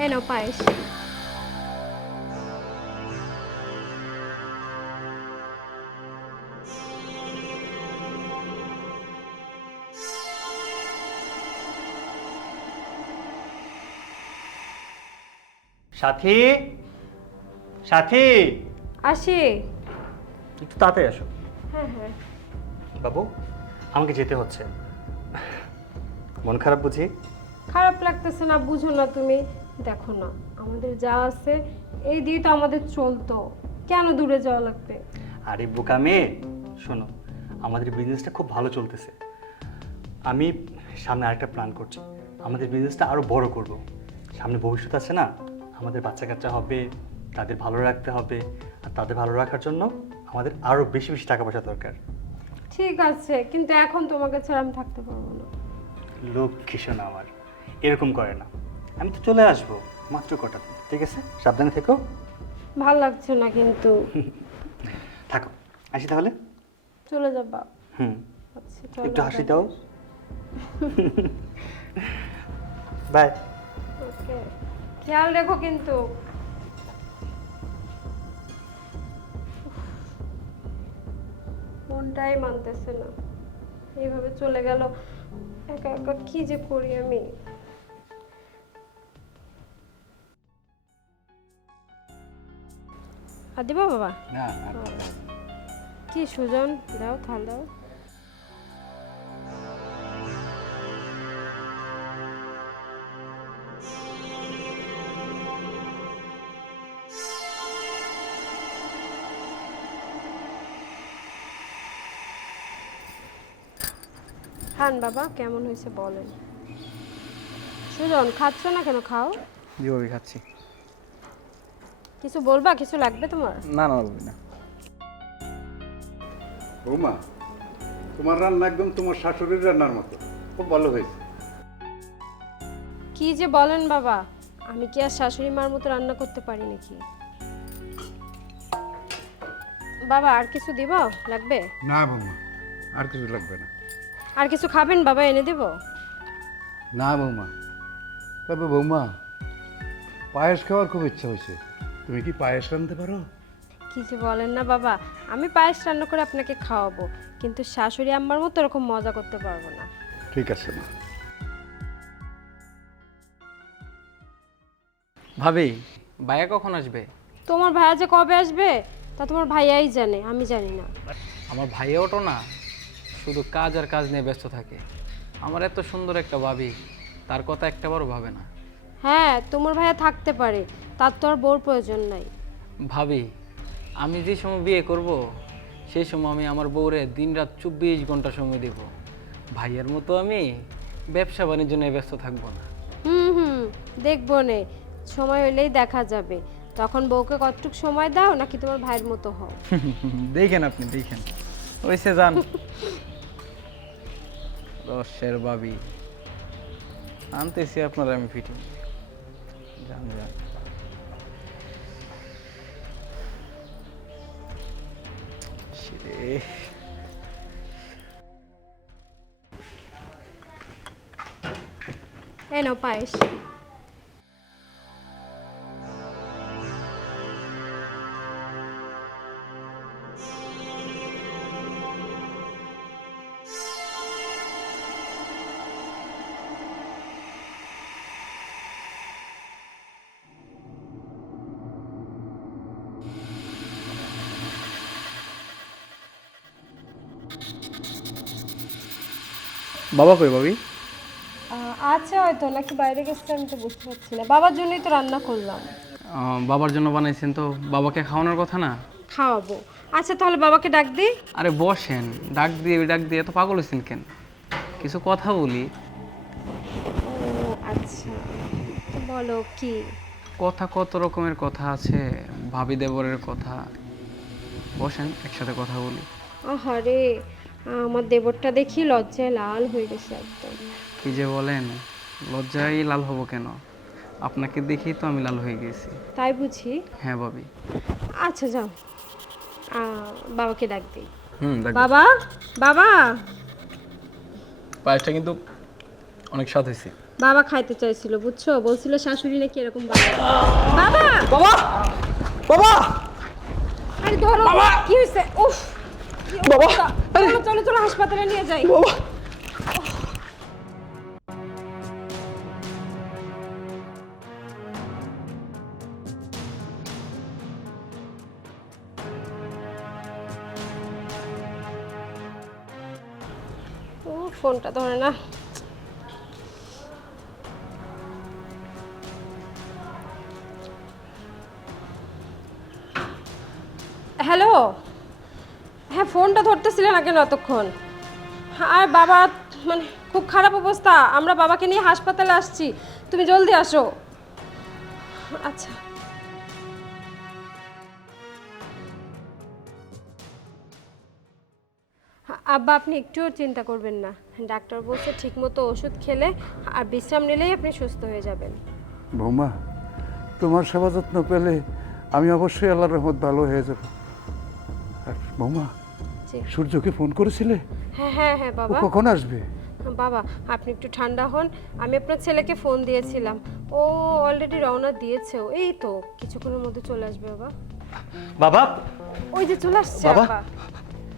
এই নাও পায়েস। সাথী? সাথী? আসি। একটু তাড়াতাড়ি আসো। হ্যাঁ হ্যাঁ। বাবু আমাকে যেতে হচ্ছে। মন খারাপ বুঝি? খারাপ লাগতেছে না বুঝো না তুমি। দেখো না আমাদের যা আছে এই দিয়ে তো আমাদের চলতো। কেন দূরে যাওয়া লাগবে? আরে বোকা মেয়ে শোনো আমাদের বিজনেসটা খুব ভালো চলতেছে। আমি সামনে আরেকটা প্ল্যান করছি। আমাদের বিজনেসটা আরও বড় করব। সামনে ভবিষ্যৎ আছে না আমাদের বাচ্চা কাচ্চা হবে তাদের ভালো রাখতে হবে আর তাদের ভালো রাখার জন্য আমাদের আরও বেশি বেশি টাকা পয়সা দরকার। ঠিক আছে কিন্তু এখন তোমাকে ছাড়া আমি থাকতে পারব না। লোক ভীষণ আমার এরকম করে না। আমি তো চলে আসব মাত্র কটাতে ঠিক আছে? সাবধানে থেকো। ভালো লাগছে না কিন্তু। থাকো। আসি তাহলে? চলে যাবা। হুম। আচ্ছা চলো একটু হাসি দাও। বাই। ওকে। খেয়াল রেখো কিন্তু। মনটাই মানতেছে না। এইভাবে চলে গেল। একা একা কি যে করি আমি? আর দিবা বাবা? না কি সুজন? দাও থাল দাও। খান বাবা কেমন হয়েছে বলেন। সুজন খাচ্ছ না কেন? খাও। যেভাবে খাচ্ছি। কিছু বলবা? কিছু লাগবে তোমার? না না বলবি না। বৌমা তোমার রান্না একদম তোমার শাশুড়ির রান্নার মতো। খুব ভালো হয়েছে। কি যে বলেন বাবা আমি কি আর শাশুড়ি মার মতো রান্না করতে পারি নাকি? বাবা আর কিছু দিব? লাগবে? না বৌমা আর কিছু লাগবে না। আর কিছু খাবেন বাবা এনে দেব? না বৌমা তবে বৌমা পায়েস খাওয়ার খুব ইচ্ছা হয়েছে। তুমি কি পায়েস রাঁধতে পারো? কি যে বলেন না বাবা আমি পায়েস রান্না করে আপনাকে খাওয়াবো কিন্তু শাশুড়ি আম্মার মতো এরকম মজা করতে পারব না। ঠিক আছে মা। ভাবি ভাইয়া কখন আসবে? তোমার ভাইয়া যে কবে আসবে তা তোমার ভাইয়াই জানে আমি জানি না। আমার ভাইয়াও তো না শুধু কাজ আর কাজ নিয়ে ব্যস্ত থাকে। আমার এত সুন্দর একটা ভাবি তার কথা একটাবারও ভাবে না। হ্যাঁ তোমার ভাইয়া থাকতে পারে তার তো আর বউর প্রয়োজন নাই। ভাবি আমি যে সময় বিয়ে করব সেই সময় আমি আমার বউরে দিনরাত চব্বিশ ঘণ্টা সময় দেব। ভাইয়ের মতো আমি ব্যবসা বাণিজ্য নিয়ে ব্যস্ত থাকব না। হুম হুম দেখব নে সময় হলেই দেখা যাবে। তখন বউকে কতটুক সময় দাও নাকি তোমার ভাইয়ের মতো হও। দেখেন আপনি দেখেন। ওইসে যান। রসের বাবি আনতেছি আপনার আমি ফিটিং যান যান। এই নাও পায়েস বাবা কই ভাবি? আহ, আছে হয়তো নাকি বাইরে গেছে আমি তো বুঝতে পারছি না। বাবার জন্যই তো রান্না করলাম। বাবার জন্য বানাইছেন তো? বাবাকে খাওয়ানোর কথা না? খাওয়াবো। আচ্ছা তাহলে বাবাকে ডাক দিই। আরে বসেন ডাক দিয়ে ডাক দিয়ে এত পাগল হয়েছেন কেন? কিছু কথা বলি। ও আচ্ছা। তো বলো কি? কথা কত রকমের কথা আছে ভাবি দেবরের কথা। বসেন একসাথে কথা বলি। ও আহারে আমার দেবরটা দেখি লজ্জায় লাল হয়ে গেছে একদম। কি যে বলেন লজ্জায় লাল হব কেন? আপনাকে দেখেই তো আমি লাল হয়ে গেছি। তাই বুঝি? হ্যাঁ ভাবি। আচ্ছা যাও। আহ, বাবাকে ডাক দিই। হুম বাবা বাবা! পায়েসটা কিন্তু অনেক স্বাদ হয়েছে। বাবা খাইতে চাইছিল বুঝছ? বলছিল শাশুড়ি নাকি এরকম বানায়। বাবা! বাবা! বাবা! আরে ধরো কি হয়েছে উফ বাবা। চলো চলো চলো হাসপাতালে নিয়ে যাই। বাবা। ও ফোনটা ধরে না। হ্যালো? হ্যাঁ ফোনটা ধরতেছিলে না কেন এতক্ষণ? আর বাবা মানে খুব খারাপ অবস্থা। আমরা বাবাকে নিয়ে হাসপাতালে আসছি। তুমি জলদি আসো। আচ্ছা। আব্বা, আপনি একটুও চিন্তা করবেন না। ডাক্তার বলছে ঠিকমতো ওষুধ খেলে আর বিশ্রাম নিলেই আপনি সুস্থ হয়ে যাবেন। বৌমা, তোমার সেবা যত্ন পেলে আমি অবশ্যই আল্লাহর রহমত ভালো হয়ে যাব। আর বৌমা জি সূর্যকে ফোন করেছিলে? হ্যাঁ হ্যাঁ হ্যাঁ ও বাবা কখন আসবে? বাবা আপনি একটু ঠান্ডা হন। আমি আপনার ছেলেকে ফোন দিয়েছিলাম। ও অলরেডি রওনা দিয়েছেও এই তো কিছুক্ষণের মধ্যে চলে আসবে বাবা। বাবা! ওই যে চলে আসছে বাবা?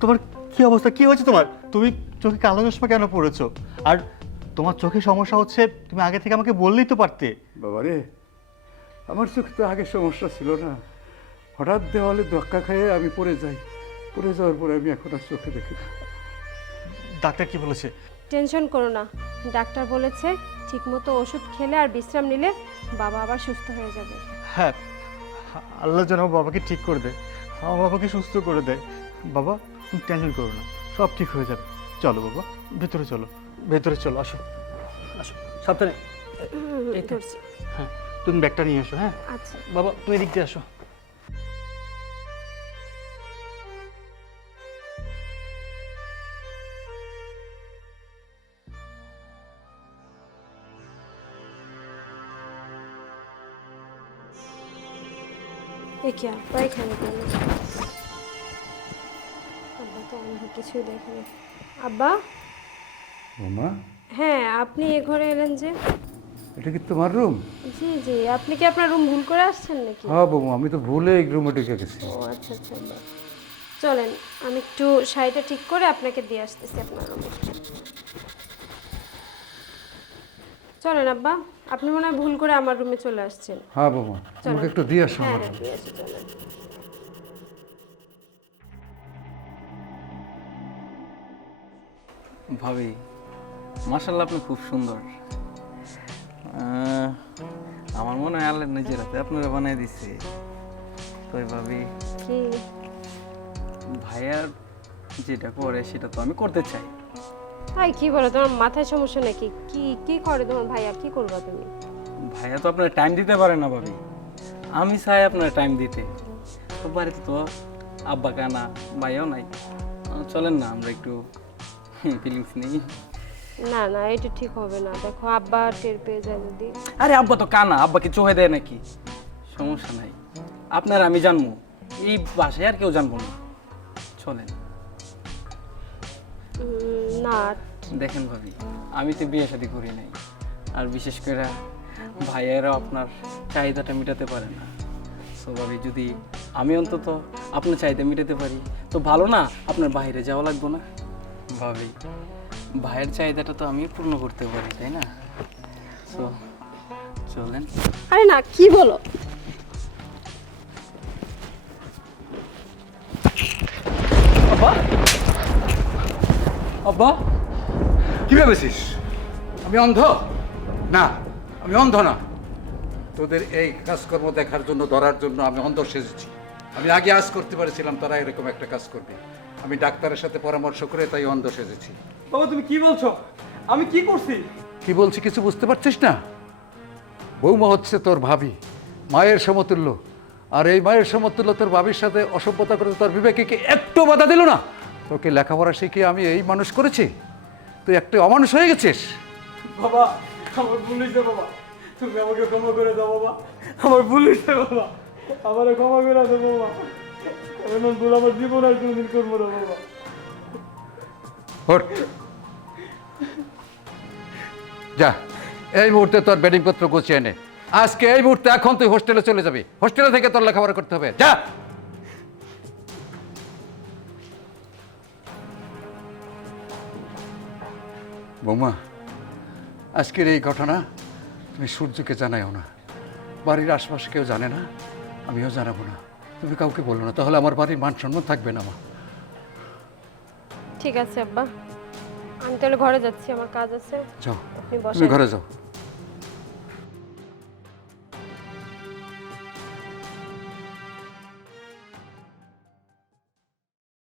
তোমার কি অবস্থা? কি হয়েছে তোমার? তুমি চোখে কালো চশমা কেন পড়েছো আর তোমার চোখে সমস্যা হচ্ছে তুমি আগে থেকে আমাকে বললেই তো পারতে। বাবা রে আমার চোখে তো আগে সমস্যা ছিল না। হঠাৎ দেওয়ালে ধাক্কা খেয়ে আমি পড়ে যাই। পড়ে যাওয়ার পরে আমি এখন আর চোখে দেখি না। ডাক্তার কি বলেছে? টেনশন করো না। ডাক্তার বলেছে ঠিকমতো ওষুধ খেলে আর বিশ্রাম নিলে বাবা আবার সুস্থ হয়ে যাবে। হ্যাঁ আল্লাহ যেন আমার বাবাকে ঠিক করে দেয়। আমার বাবাকে সুস্থ করে দেয়। বাবা তুমি টেনশন করো না। সব ঠিক হয়ে যাবে। চলো বাবা ভেতরে চলো। ভেতরে চলো আসো। আসো। সাবধানে। এই তো। ধরছি। হ্যাঁ তুমি ব্যাগটা নিয়ে আসো হ্যাঁ? আচ্ছা। বাবা তুমি এদিক দিয়ে আসো। এ কি আব্বা এখানে কেন আব্বা তো আমার কিছুই দেখেনি আব্বা বৌমা হ্যাঁ আপনি এ ঘরে এলেন যে? এটা কি তোমার রুম জি জি আপনি কি আপনার রুম ভুল করে আসছেন নাকি? হ্যাঁ বৌমা আমি তো ভুলে এই রুমে ঢুকে গেছি। ও আচ্ছা আচ্ছা আব্বা। চলেন আমি একটু শাড়িটা ঠিক করে আপনাকে দিয়ে আসতেছি আপনার রুমে চলেন আব্বা আপনি মনে হয় ভুল করে আমার রুমে চলে আসছেন। হ্যাঁ বৌমা আমাকে একটু দিয়ে আসো হ্যাঁ আমার হ্যাঁ দিয়ে আসি চলেন। ভাবি মার্শাল্লাহ আপনি খুব সুন্দর। আহ, আমার মনে হয় আল্লাহ নিজের হাতে আপনারা বানিয়ে দিছে। তো ভাবি কি? ভাইয়ার যেটা করে সেটা তো আমি করতে চাই। তাই কি বলো তোমার মাথায় সমস্যা নাকি? কি কি করে তোমার ভাইয়া? কি করবা তুমি? ভাইয়া তো আপনার টাইম দিতে পারে না ভাবি। আমি চাই আপনার টাইম দিতে। তো বাড়িতে তো আব্বা কানা ভাইয়াও নাই। চলেন না আমরা একটু ফিলিংস নেই। না না এটা ঠিক হবে না। দেখো আব্বা টের পেয়ে যায় যদি। আরে আব্বা তো কানা আব্বাকে চোখে দেয় নাকি? সমস্যা নাই। আপনার আমি জানব। এই বাসায় আর কেউ জানব না। চলেন। না দেখেন ভাবি আমি তো বিয়ে শাদি করি নাই। আর বিশেষ করে ভাইয়েরাও আপনার চাহিদাটা মেটাতে পারে না। সো ভাবি যদি আমি অন্তত আপনার চাহিদা মেটাতে পারি তো ভালো না? আপনার বাইরে যাওয়া লাগবে না। ভাবি ভাইয়ের চাহিদাটা তো আমি পূর্ণ করতে পারি তাই না? সো চলেন। আরে না কি বলো? আব্বা! আব্বা! কি ভেবেছিস? আমি অন্ধ? না আমি অন্ধ না। তোদের এই কাজকর্ম দেখার জন্য ধরার জন্য আমি অন্ধ সেজেছি। আমি আগে আজ করতে পারেছিলাম তারা এরকম একটা কাজ করবে। আমি ডাক্তারের সাথে পরামর্শ করে তাই অন্ধ সেজেছি। বাবা তুমি কি বলছো? আমি কি করছি? কি বলছি কিছু বুঝতে পারছিস না? বৌমা হচ্ছে তোর ভাবি মায়ের সমতুল্য। আর এই মায়ের সমতুল্য তোর ভাবির সাথে অসভ্যতা করে তোর বিবেকে কি একটু বাধা দিল না। তোকে লেখাপড়া শিখিয়ে আমি এই মানুষ করেছি? তুই একটা অমানুষ হয়ে গেছিস। বাবা আমার ভুল হয়েছে বাবা। তুমি আমাকে ক্ষমা করে দাও বাবা। আমার ভুল হয়েছে বাবা। আমার ক্ষমা করে দাও বাবা। এমন ভুল আমার জীবন আর কোনোদিন করব না বাবা। হট যা এই মুহূর্তে তোর বেডিংপত্র গুছিয়ে নে। আজকে এই মুহূর্তে এখন তুই হোস্টেলে চলে যাবি। হোস্টেলে থেকে তোর লেখাপড়া করতে হবে। যা। বৌমা আজকের এই ঘটনা তুমি সূর্যকে জানাইও না। বাড়ির আশপাশে কেউ জানে না আমিও জানাব না। তুমি কাউকে বলো না তাহলে আমার বাড়ির মান সম্মান থাকবে না মা। ঠিক আছে আব্বা। আমি তাহলে ঘরে যাচ্ছি আমার কাজ আছে। যাও তুমি ঘরে যাও।